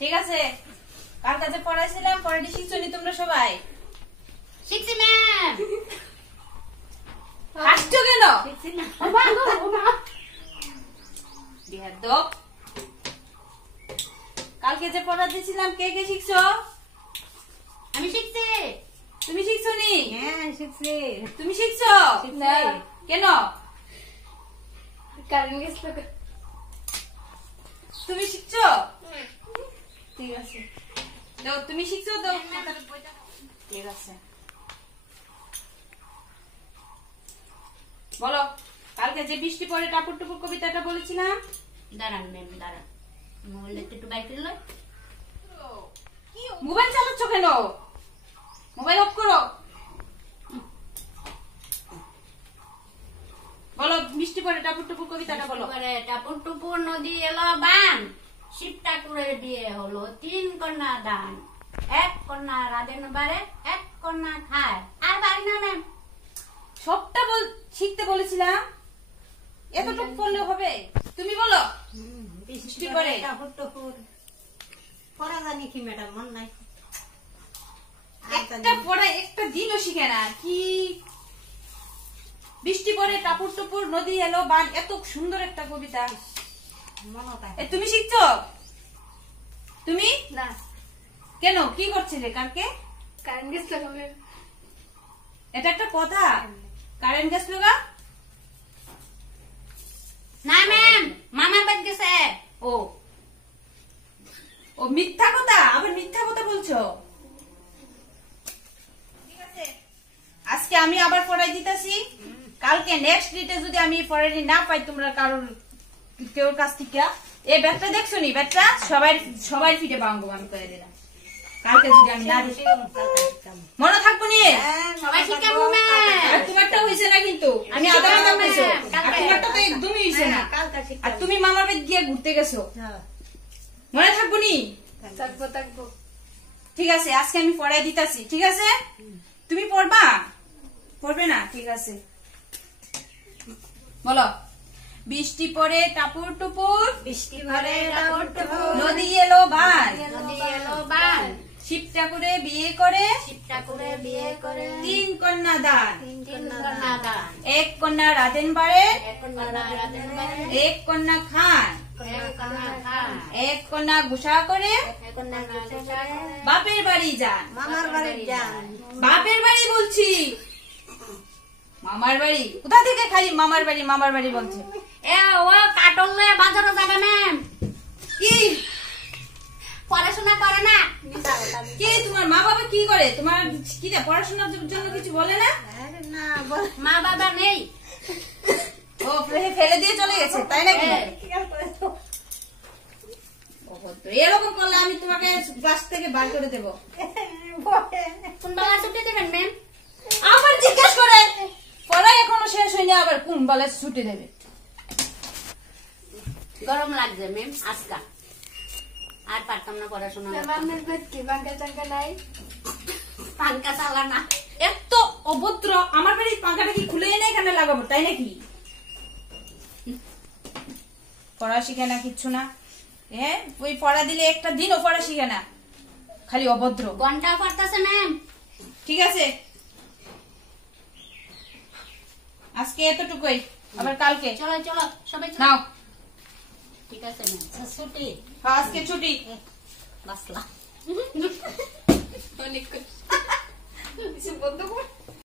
ঠিক আছে, কার কাছে পড়াইছিলাম পড়াটি শিখছো নি তোমরা সবাই? শিখছি ম্যাম। হাসছো কেন? শিখছি না। বিহাদ্দব, কালকে যে পড়া দিয়েছিলাম কে কে শিখছো? আমি শিখছি। তুমি শিখছো নি? হ্যাঁ শিখছি। তুমি শিখছো না। কেন? তুমি শিখছো? ঠিক আছে, তো তুমি শিখছো তো ঠিক আছে। বলো, কালকে যে বৃষ্টি পড়ে টাপুর টুপুর কবিতাটা বলেছিলাম। দাঁড়ান ম্যাম, দাঁড়ান, মোবাইল একটু বাইক দিল। মোবাইল চালাচ্ছ কেন? মোবাইল অফ করো। বলো, বৃষ্টি পড়ে টাপুর টুপুর কবিতাটা বলো। টাপুর টুপুর নদী এলো বান, শিব ঠাকুরের বিয়ে হলো 3 কন্যা দান। 1 কন্যা রাধেন বারে, 1 কন্যা খায় আর বাড়ি না ম্যাম। সবটা শিখতে বলেছিলাম, এতটুকু পড়লে হবে? তুমি বলো। বৃষ্টি পড়ে টাপুর টুপুর পড়া জানি কি ম্যাডাম, মন নাই। একটা পড়া একটা দিনও শিখে না কি? বৃষ্টি পড়ে টাপুর টুপুর নদী এলো বান, এত সুন্দর একটা কবিতা। তুমি শিখছো? তুমি না, কেন, কি করছিলে কালকে? কারেন্ট গেছিল। এটা একটা কথা? কারেন্ট গেছিল গা? না ম্যাম, মামার বাড়ি গেছে। ও ও মিথ্যা কথা, আবার মিথ্যা কথা বলছো। ঠিক আছে, আজকে আমি আবার পড়াই দিতেছি। কালকে নেক্সট ডেটে যদি আমি পড়াই না পাই তোমরা কারোর কেউ কাছ থেকে, এই ব্যাগটা দেখছো নি? ব্যাগটা সবাই ফিটে পাবো আমি করে দিলাম। কালকে যদি আমি না দিই মনে থাকবো নি? সবাই শিখাবো ম্যাম। আর তোমারটা হইছে না কিন্তু, আমি আধা আধা হইছো, আর তোমারটা তো একদমই হইছে না। আর তুমি মামার বাড়ি গিয়ে ঘুরতে গেছো, মনে থাকবো নি? থাকবো। ঠিক আছে, আজকে আমি পড়াই দিতাছি। ঠিক আছে, তুমি পড়বা? পড়বে না? ঠিক আছে, বলো। বৃষ্টি পড়ে টাপুর টুপুর, বৃষ্টি ভরে টাপুর টুপুর নদী এলো বান, নদী এলো বান, শিব ঠাকুরে বিয়ে করে শিব ঠাকুরের বিয়ে করে 3 কন্যা দান। 3 কন্যা দান। 1 কন্যা রাধেন বাড়ে, 1 কন্যা রাধেন বারে, 1 কন্যা খান, 1 কন্যা খান, 1 কন্যা গুসা করে 1 কন্যা গুসা করে বাপের বাড়ি যান। মামার বাড়ি যান। বাপের বাড়ি বলছি, মামার বাড়ি কোথা থেকে খালি মামার বাড়ি বলছে? এ ও কাটলে বাজারে যাবে ম্যাম। কি পড়াশোনা করে না। কি তোমার মা বাবা কি করে? তোমার কি পড়াশোনার জন্য কিছু বলে না? আরে না, বল মা বাবা নেই। ও ফেলে দিয়ে চলে গেছে, তাই নাকি? এরকম করলে আমি তোমাকে ক্লাস থেকে বার করে দেবো। কোন বেলা ছুটি দেবেন ম্যাম? আবার জিজ্ঞেস করে, পড়াই এখনো শেষ হয়নি, আবার কোন বলে ছুটি দেবে? গরম লাগছে ম্যাম আজকা, আর পারতাম না পড়াশোনা। পাঙ্কা চালা না। এত অভদ্র! আমার বাড়ির পাখাটা কি খুলে এনে এখানে লাগাবো, তাই নাকি? পড়া শিখে না, কিচ্ছু না। হ্যাঁ, ওই পড়া দিলে একটা দিনও পড়া শিখে না, খালি অভদ্র। ঘন্টা পড়তেছে ম্যাম। ঠিক আছে, আজকে এতটুকুই, আবার কালকে চলো চলো সবাই চলো। নাও। ঠিক আছে ম্যাম, ছুটি। আজকে ছুটি। বাসলা। অনেক